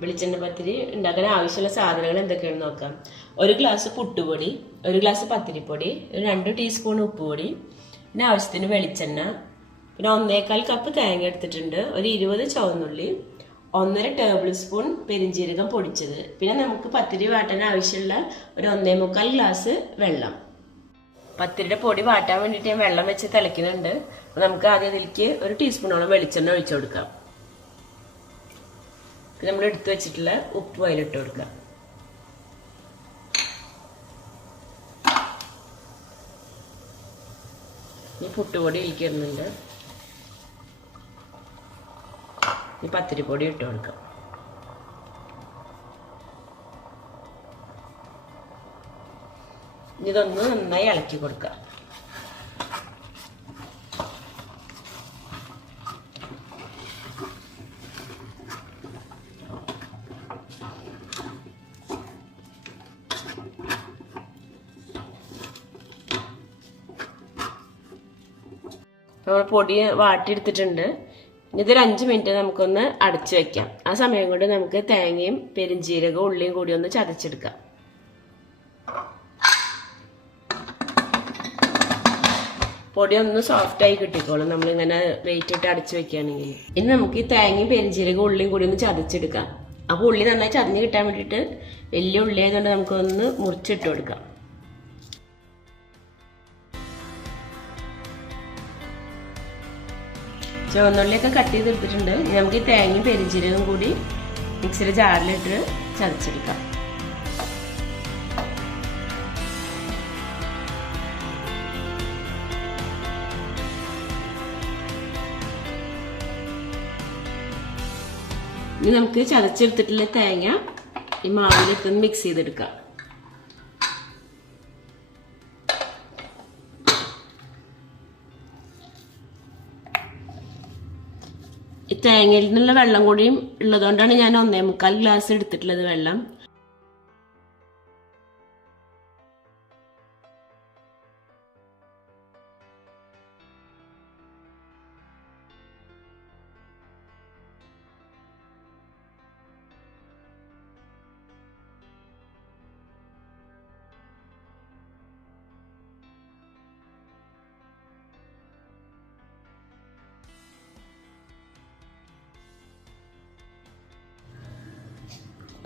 വെളിച്ചെണ്ണ പത്തിരി ഉണ്ടാക്കാൻ ആവശ്യമുള്ള സാധനങ്ങൾ എന്തൊക്കെയാണെന്ന് നോക്കാം. 1 ഗ്ലാസ് പുട്ടുപൊടി, 1 ഗ്ലാസ് പത്തിരിപ്പൊടി, 2 ടീസ്പൂൺ ഉപ്പുപൊടി, പിന്നെ ആവശ്യത്തിന് വെളിച്ചെണ്ണ, പിന്നെ 1/4 കപ്പ് തേങ്ങ എടുത്തിട്ടുണ്ട്, ഒരു 20 ചുവന്നുള്ളി, 1.5 ടേബിൾ സ്പൂൺ പെരിഞ്ജീരകം പൊടിച്ചത്, പിന്നെ നമുക്ക് പത്തിരി വാട്ടാൻ ആവശ്യമുള്ള ഒരു 1.25 ഗ്ലാസ് വെള്ളം. പത്തിരിയുടെ പൊടി വാട്ടാൻ വേണ്ടിയിട്ട് ഞാൻ വെള്ളം വെച്ച് തിളയ്ക്കുന്നുണ്ട്. നമുക്ക് ആദ്യം അതിലേക്ക് ഒരു ടീസ്പൂണോളം വെളിച്ചെണ്ണ ഒഴിച്ചു കൊടുക്കാം. പിന്നെ നമ്മൾ എടുത്തു വെച്ചിട്ടുള്ള ഉപ്പ് അതിലിട്ട് കൊടുക്കാം. ഈ പുട്ടുപൊടി ഇതിലേക്ക് ഇടുന്നുണ്ട്. ഈ പത്തിരിപ്പൊടി ഇട്ട് കൊടുക്കാം. ഇതൊന്ന് നന്നായി ഇളക്കി കൊടുക്കാം. നമ്മൾ പൊടി വാട്ടിയെടുത്തിട്ടുണ്ട്. ഇതൊരു 5 മിനിറ്റ് നമുക്കൊന്ന് അടച്ചു വെക്കാം. ആ സമയം കൊണ്ട് നമുക്ക് തേങ്ങയും പെരിഞ്ജീരകവും ഉള്ളിയും കൂടി ഒന്ന് ചതച്ചെടുക്കാം. പൊടി ഒന്ന് സോഫ്റ്റായി കിട്ടിക്കോളും നമ്മളിങ്ങനെ വെയിറ്റ് ഇട്ട് അടച്ചു വെക്കുകയാണെങ്കിൽ. ഇനി നമുക്ക് ഈ തേങ്ങയും പെരിഞ്ജീരകവും ഉള്ളിയും കൂടി ഒന്ന് ചതച്ചെടുക്കാം. അപ്പോൾ ഉള്ളി നന്നായി ചതഞ്ഞ് കിട്ടാൻ വേണ്ടിയിട്ട് വലിയ ഉള്ളി ആയതുകൊണ്ട് നമുക്കൊന്ന് മുറിച്ചിട്ട് കൊടുക്കാം. ചുവന്നുള്ളിയൊക്കെ കട്ട് ചെയ്തെടുത്തിട്ടുണ്ട്. നമുക്ക് ഈ തേങ്ങയും പെരിഞ്ജീരകവും കൂടി മിക്സിയുടെ ജാറിലിട്ട് ചതച്ചെടുക്കാം. ഇനി നമുക്ക് ചതച്ചെടുത്തിട്ടുള്ള തേങ്ങ ഈ മാവിലിട്ട് മിക്സ് ചെയ്തെടുക്കാം. ഈ തേങ്ങയിൽ നിന്നുള്ള വെള്ളം കൂടിയും ഉള്ളതുകൊണ്ടാണ് ഞാൻ 1.25 ഗ്ലാസ് എടുത്തിട്ടുള്ളത് വെള്ളം.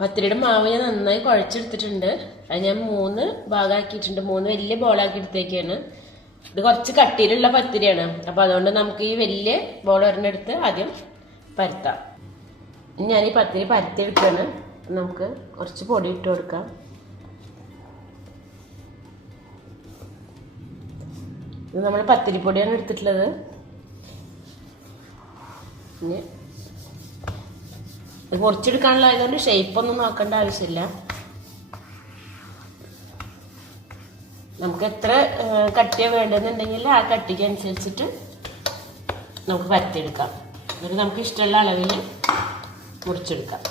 പത്തിരിയുടെ മാവ് ഞാൻ നന്നായി കുഴച്ചെടുത്തിട്ടുണ്ട്. അത് ഞാൻ 3 ഭാഗമാക്കിയിട്ടുണ്ട്. 3 വലിയ ബോളാക്കി എടുത്തേക്കാണ്. ഇത് കുറച്ച് കട്ടിയിലുള്ള പത്തിരിയാണ്. അപ്പോൾ അതുകൊണ്ട് നമുക്ക് ഈ വലിയ ബോൾ ഒരെണ്ണെടുത്ത് ആദ്യം പരത്താം. ഞാൻ ഈ പത്തിരി പരത്തിയെടുക്കുകയാണ്. നമുക്ക് കുറച്ച് പൊടി ഇട്ട് കൊടുക്കാം. ഇത് നമ്മൾ പത്തിരിപ്പൊടിയാണ് എടുത്തിട്ടുള്ളത്. ഇനി ഇത് മുറിച്ചെടുക്കാനുള്ളതായതുകൊണ്ട് ഷേപ്പൊന്നും നോക്കേണ്ട ആവശ്യമില്ല. നമുക്ക് എത്ര കട്ടിയാണ് വേണ്ടതെന്നുണ്ടെങ്കിൽ ആ കട്ടിക്ക് അനുസരിച്ചിട്ട് നമുക്ക് പരത്തിയെടുക്കാം. എന്നിട്ട് നമുക്ക് ഇഷ്ടമുള്ള അളവിൽ മുറിച്ചെടുക്കാം.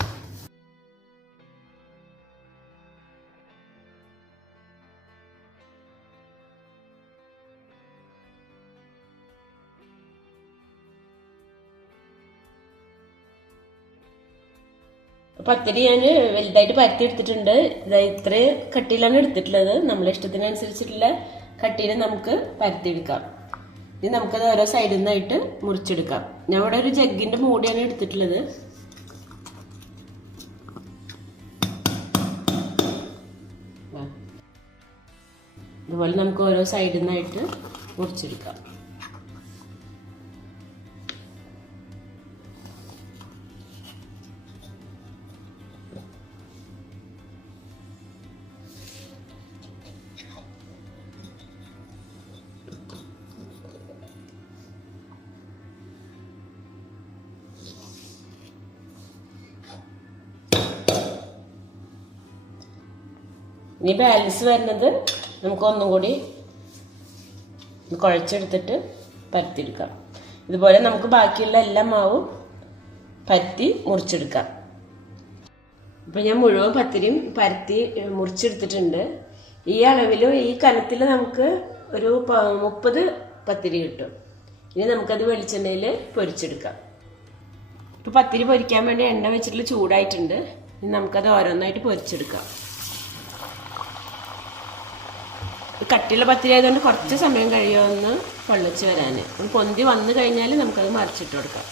പത്തിരി ഞാൻ വലുതായിട്ട് പരത്തി എടുത്തിട്ടുണ്ട്. ഇത്ര കട്ടിയിലാണ് എടുത്തിട്ടുള്ളത്. നമ്മളെ ഇഷ്ടത്തിനനുസരിച്ചിട്ടുള്ള കട്ടിയിൽ നമുക്ക് പരത്തിയെടുക്കാം. ഇനി നമുക്കത് ഓരോ സൈഡിൽ നിന്നായിട്ട് മുറിച്ചെടുക്കാം. ഞാൻ ഇവിടെ ഒരു ജഗ്ഗിന്റെ മൂടിയാണ് എടുത്തിട്ടുള്ളത്. അതുപോലെ നമുക്ക് ഓരോ സൈഡിൽ നിന്നായിട്ട് മുറിച്ചെടുക്കാം. ഇനി ബാലൻസ് വരുന്നത് നമുക്ക് ഒന്നും കൂടി കുഴച്ചെടുത്തിട്ട് പരത്തിയെടുക്കാം. ഇതുപോലെ നമുക്ക് ബാക്കിയുള്ള എല്ലാ മാവും പരത്തി മുറിച്ചെടുക്കാം. ഇപ്പം ഞാൻ മുഴുവൻ പത്തിരിയും പരത്തി മുറിച്ചെടുത്തിട്ടുണ്ട്. ഈ അളവിലും ഈ കനത്തിൽ നമുക്ക് ഒരു 30 പത്തിരി കിട്ടും. ഇനി നമുക്കത് വെളിച്ചെണ്ണയിൽ പൊരിച്ചെടുക്കാം. ഇപ്പോൾ പത്തിരി പൊരിക്കാൻ വേണ്ടി എണ്ണ വെച്ചിട്ടുള്ള ചൂടായിട്ടുണ്ട്. ഇനി നമുക്കത് ഓരോന്നായിട്ട് പൊരിച്ചെടുക്കാം. കട്ടിയുള്ള പത്തിരി ആയതുകൊണ്ട് കുറച്ച് സമയം കഴിയുമെന്ന് പൊള്ളിച്ച് വരാൻ. പൊന്തി വന്നു കഴിഞ്ഞാൽ നമുക്കത് മറിച്ചിട്ട് കൊടുക്കാം.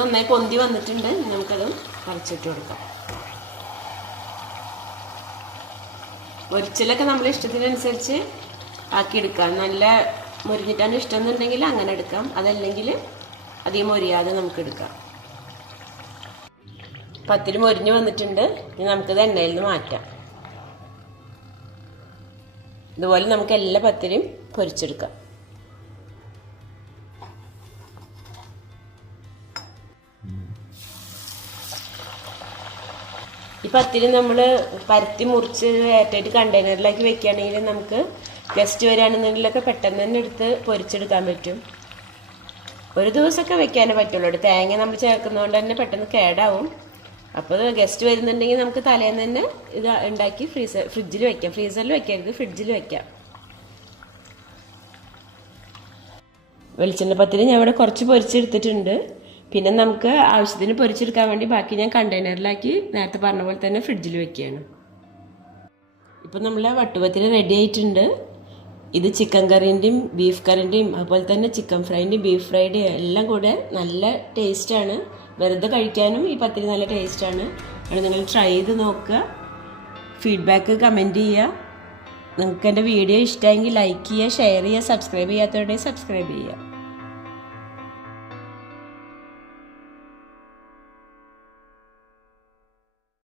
നന്നായി പൊന്തി വന്നിട്ടുണ്ട്. നമുക്കത് മറിച്ചിട്ട് കൊടുക്കാം. പൊരിച്ചിലൊക്കെ നമ്മളെ ഇഷ്ടത്തിനനുസരിച്ച് ആക്കിയെടുക്കാം. നല്ല മുരിഞ്ഞിട്ടാണ് ഇഷ്ടം എന്നുണ്ടെങ്കിൽ അങ്ങനെ എടുക്കാം, അതല്ലെങ്കിൽ അധികം മൊരിയാതെ നമുക്ക് എടുക്കാം. പത്തിരി മൊരിഞ്ഞ് വന്നിട്ടുണ്ട്. ഇനി നമുക്കത് എണ്ണയിൽ നിന്ന് മാറ്റാം. ഇതുപോലെ നമുക്ക് എല്ലാ പത്തിരിയും പൊരിച്ചെടുക്കാം. ഈ പത്തിരി നമ്മൾ പരത്തി മുറിച്ച് ഏറ്റായിട്ട് കണ്ടെയ്നറിലാക്കി വെക്കുകയാണെങ്കിൽ നമുക്ക് ഗസ്റ്റ് വരികയാണെന്നുണ്ടെങ്കിലൊക്കെ പെട്ടെന്ന് തന്നെ എടുത്ത് പൊരിച്ചെടുക്കാൻ പറ്റും. ഒരു ദിവസമൊക്കെ വെക്കാനേ പറ്റുള്ളൂ. തേങ്ങ നമ്മൾ ചേർക്കുന്നതുകൊണ്ട് തന്നെ പെട്ടെന്ന് കേടാവും. അപ്പോൾ ഗസ്റ്റ് വരുന്നുണ്ടെങ്കിൽ നമുക്ക് തലേന്ന് തന്നെ ഇത് ഉണ്ടാക്കി ഫ്രിഡ്ജിൽ വെക്കാം. ഫ്രീസറിൽ വെക്കരുത്, ഫ്രിഡ്ജിൽ വെക്കാം. വെളിച്ചെണ്ണ പത്തിരി ഞാൻ ഇവിടെ കുറച്ച് പൊരിച്ചെടുത്തിട്ടുണ്ട്. പിന്നെ നമുക്ക് ആവശ്യത്തിന് പൊരിച്ചെടുക്കാൻ വേണ്ടി ബാക്കി ഞാൻ കണ്ടെയ്നറിലാക്കി നേരത്തെ പറഞ്ഞ പോലെ തന്നെ ഫ്രിഡ്ജിൽ വെക്കുകയാണ്. ഇപ്പം നമ്മളെ വട്ടുപത്തിരി റെഡി ആയിട്ടുണ്ട്. ഇത് ചിക്കൻ കറീൻ്റെയും ബീഫ് കറീൻ്റെയും അതുപോലെ തന്നെ ചിക്കൻ ഫ്രൈൻ്റെയും ബീഫ് ഫ്രൈയുടെയും എല്ലാം കൂടെ നല്ല ടേസ്റ്റാണ്. വെറുതെ കഴിക്കാനും ഈ പത്തിരി നല്ല ടേസ്റ്റാണ്. അത് നിങ്ങൾ ട്രൈ ചെയ്ത് നോക്കുക. ഫീഡ്ബാക്ക് കമൻറ്റ് ചെയ്യുക. നിങ്ങൾക്ക് എൻ്റെ വീഡിയോ ഇഷ്ടമെങ്കിൽ ലൈക്ക് ചെയ്യുക, ഷെയർ ചെയ്യുക, സബ്സ്ക്രൈബ് ചെയ്യാത്തവരുണ്ടെങ്കിൽ സബ്സ്ക്രൈബ് ചെയ്യുക.